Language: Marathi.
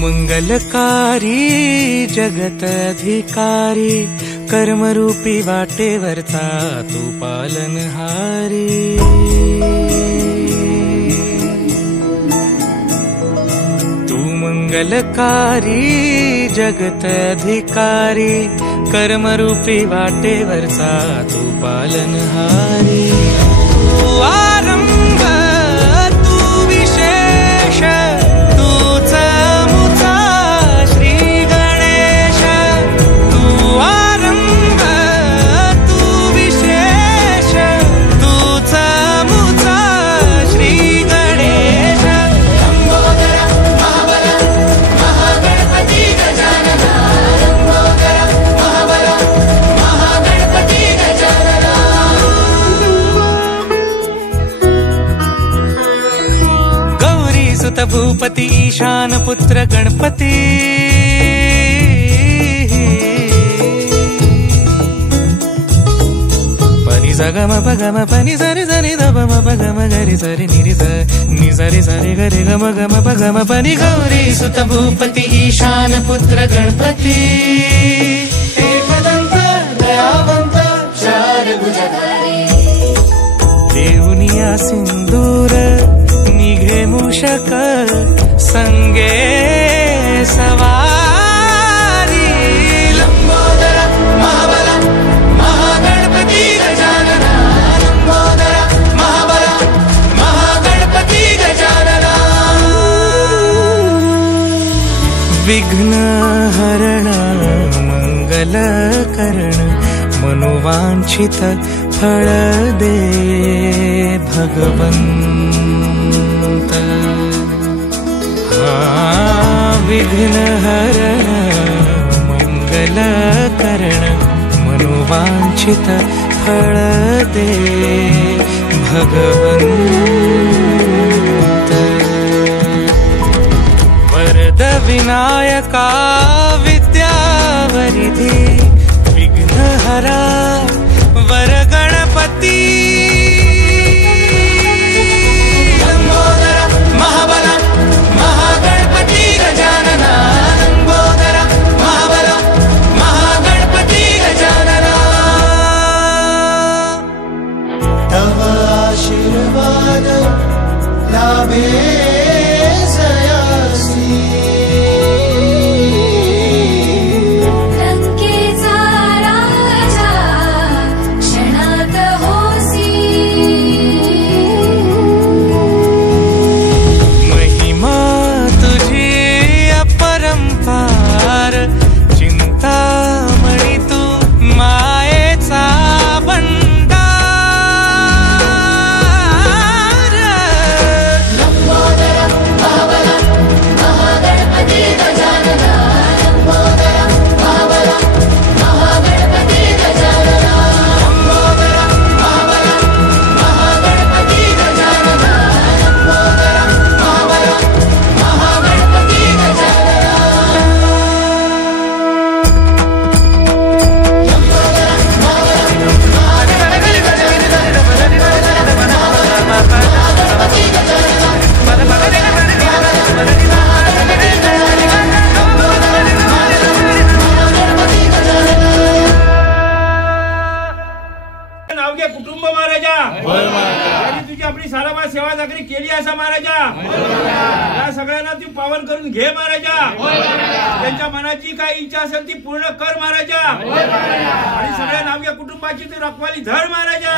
मंगलकारी जगत अधिकारी कर्मरूपी वाटेवरचा तू पालनहारी। तू मंगलकारी जगत अधिकारी कर्मरूपी वाटेवरचा तू पालनहारी। तू आरंभ तू विशेष तूच मुचा श्री गणेश। तू आरंभ तू विशेष तूच मुचा श्री गणेश। लंबोदर महाबल महागणपती गजानना। लंबोदर महाबल महागणपती गजानना। गौरी सुत भूपती ईशान पुत्र गणपती। पनि सगम पगम पनि सरि सरि दम पगम गरि सरि निरि स नि सरि सरि गरि गम गम पगम पनि। गौरी सुत भूपती ईशान पुत्र गणपती। एकदंत दयावंत चार भुजधारी। देऊनिया सिंदूर निघे मूषक संगे सवारी। लंबोदर महाबल महागणपती गजानना। लंबोदर महाबल महागणपती गजानना। विघ्न हरण मंगल करण मनोवांछित फळ दे भगवंत। विघ्न हरण मंगल करण मनोवांछित फळ दे भगवंत। वरद विनायका विद्यावरिधी विघ्नहरा वर गणपती। लंबोदर महाबल महागणपती गजानना। लंबोदर महाबल महागणपती गजानना। तव आशीर्वाद लाभे सयासी। लंकेचा राजा क्षणात होसी। महिमा तुझी अपरंपार चिंतामणी तू मायेचा भंडार। लंबोदर महाबल महागणपती गजानना। लंबोदर महाबल महागणपती गजानना। लंबोदर महाबल महागणपती गजानना। लंबोदर महाबल महागणपती गजानना। नाव घे कुटुंब महाराजा। आणि तुझी आपली साराबार सेवा चाकरी केली असा महाराजा। या सगळ्यांना तू पावन करून घे महाराजा। त्यांच्या मनाची काय इच्छा असेल ती पूर्ण कर महाराजा। आणि सगळ्या नावग्या कुटुंबाची तू रखवाली धर महाराजा।